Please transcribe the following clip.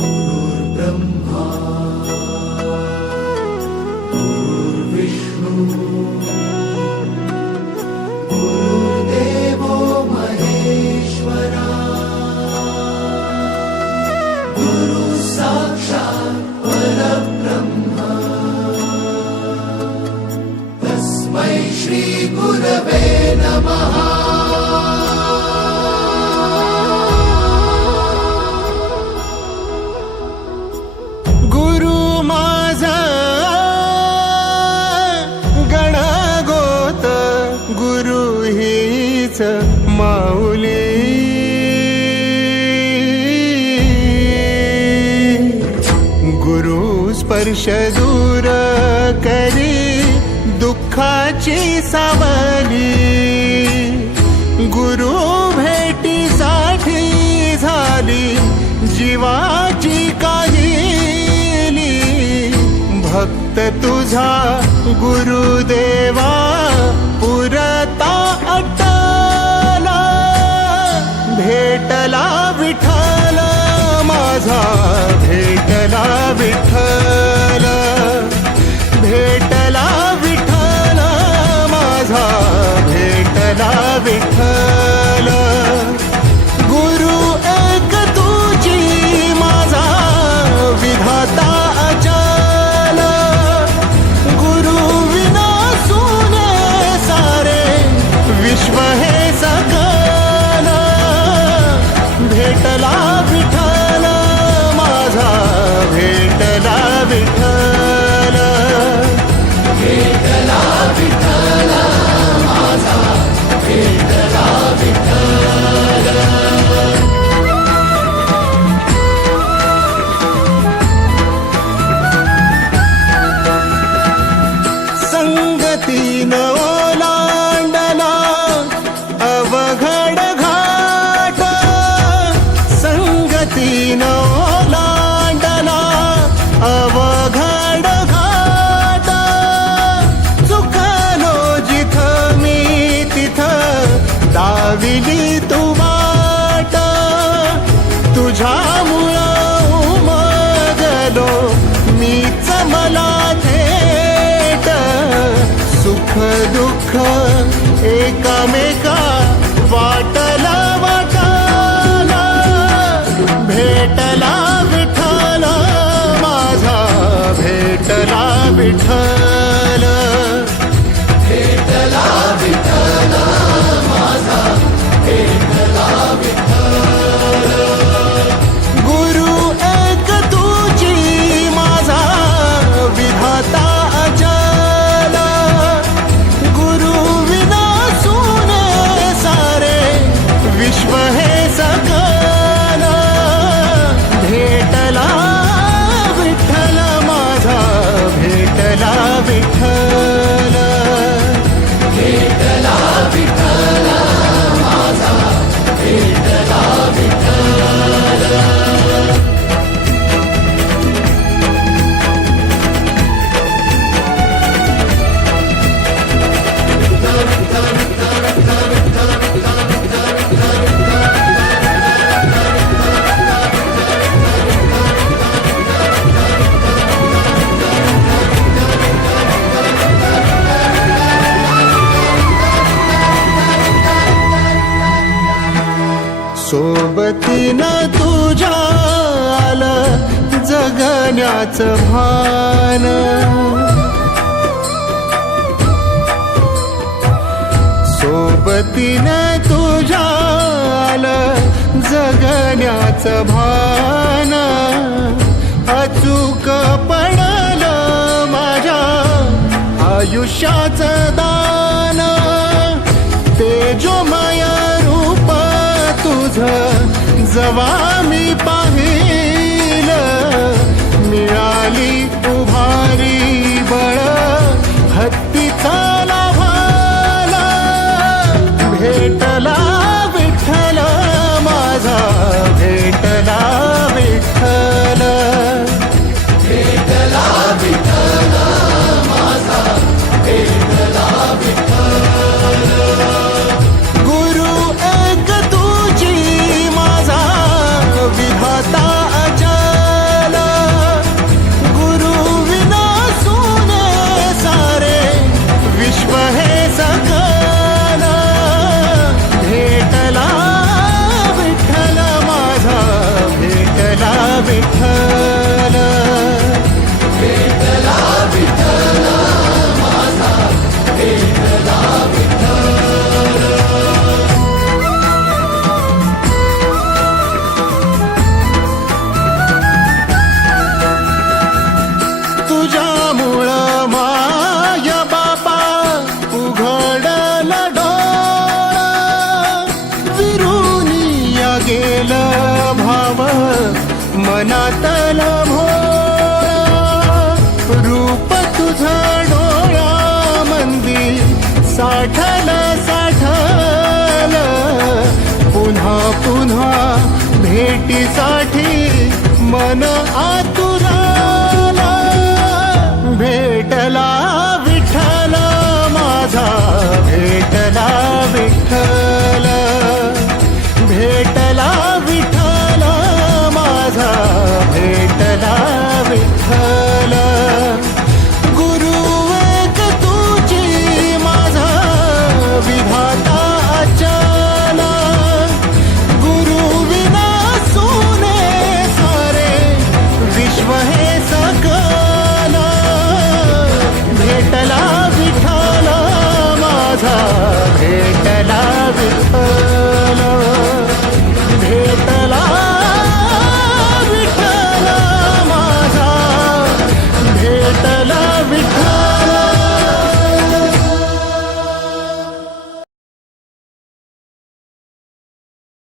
गुरुर्ब्रह्मा गुरुर्विष्णू गुरुर्देवो महेश्वरा गुरु साक्षात् परब्रह्म तस्मै श्री गुरवे नमः। माऊली गुरु स्पर्श दूर करी दुःखाची सावली, गुरु भेटीसाठी झाली जीवाची काहिली। भक्त तुझा गुरुदेवा पुरता अटला, भेटला विठ्ठल माझा, भेटला विठ्ठल, भेटला विठ्ठल माझा, भेटला विठ्ठल। गुरु एक तुझी माझा विधाता अचल, गुरु विना सुने सारे विश्व हे सकल। भेटला विठ्ठल माझा, भेटला विठ्ठल, भेटला विठ्ठल माझा, भेटला विठ्ठल। संगतीन ओलांडला अवघड घाट, संगतीन ओलांडला अवघड घाट। चुकलो जिथं मी तिथं दाविली तू वाट, तुझ्यामुळं उमगलो मीच मला थेट। सुख दुःख एकामेका वाटला वाटाला, भेटला विठ्ठल माझा, भेटला विठ्ठल, भेटला विठ्ठल माझा, भेटला विठ्ठल। गुरु एक तुझी माझा विधाता अचल, गुरु विना सुने सारे विश्व हे सकल। भेटला विठ्ठल माझा, भेटला विठ्ठल, भेटला विठ्ठल माझा, भेटला विठ्ठल। सोबतीनं तुझ्या आलं जगण्याचं भान, सोबतीनं तुझ्या आलं जगण्याचं भान। अचूक पडलं माझ्या आयुष्याचं दान, तेजोमय रूप तुझं जवा मी पाहिलं, मिळाली उभारी बळ हत्तीचा लाभाला। भेटला विठ्ठल माझा, भेटला विठ्ठल, भेटला विठ्ठल माझा, भेटला विठ्ठल। गुरु एक तुझी माझा विधा गेलं भाव मनातल भोळा रूप तुझं डोळ्यामंदी साठल साठल पुन्हा पुन्हा भेटीसाठी मन आतुराला भेटला विठ्ठल माझा भेटला विठ्ठल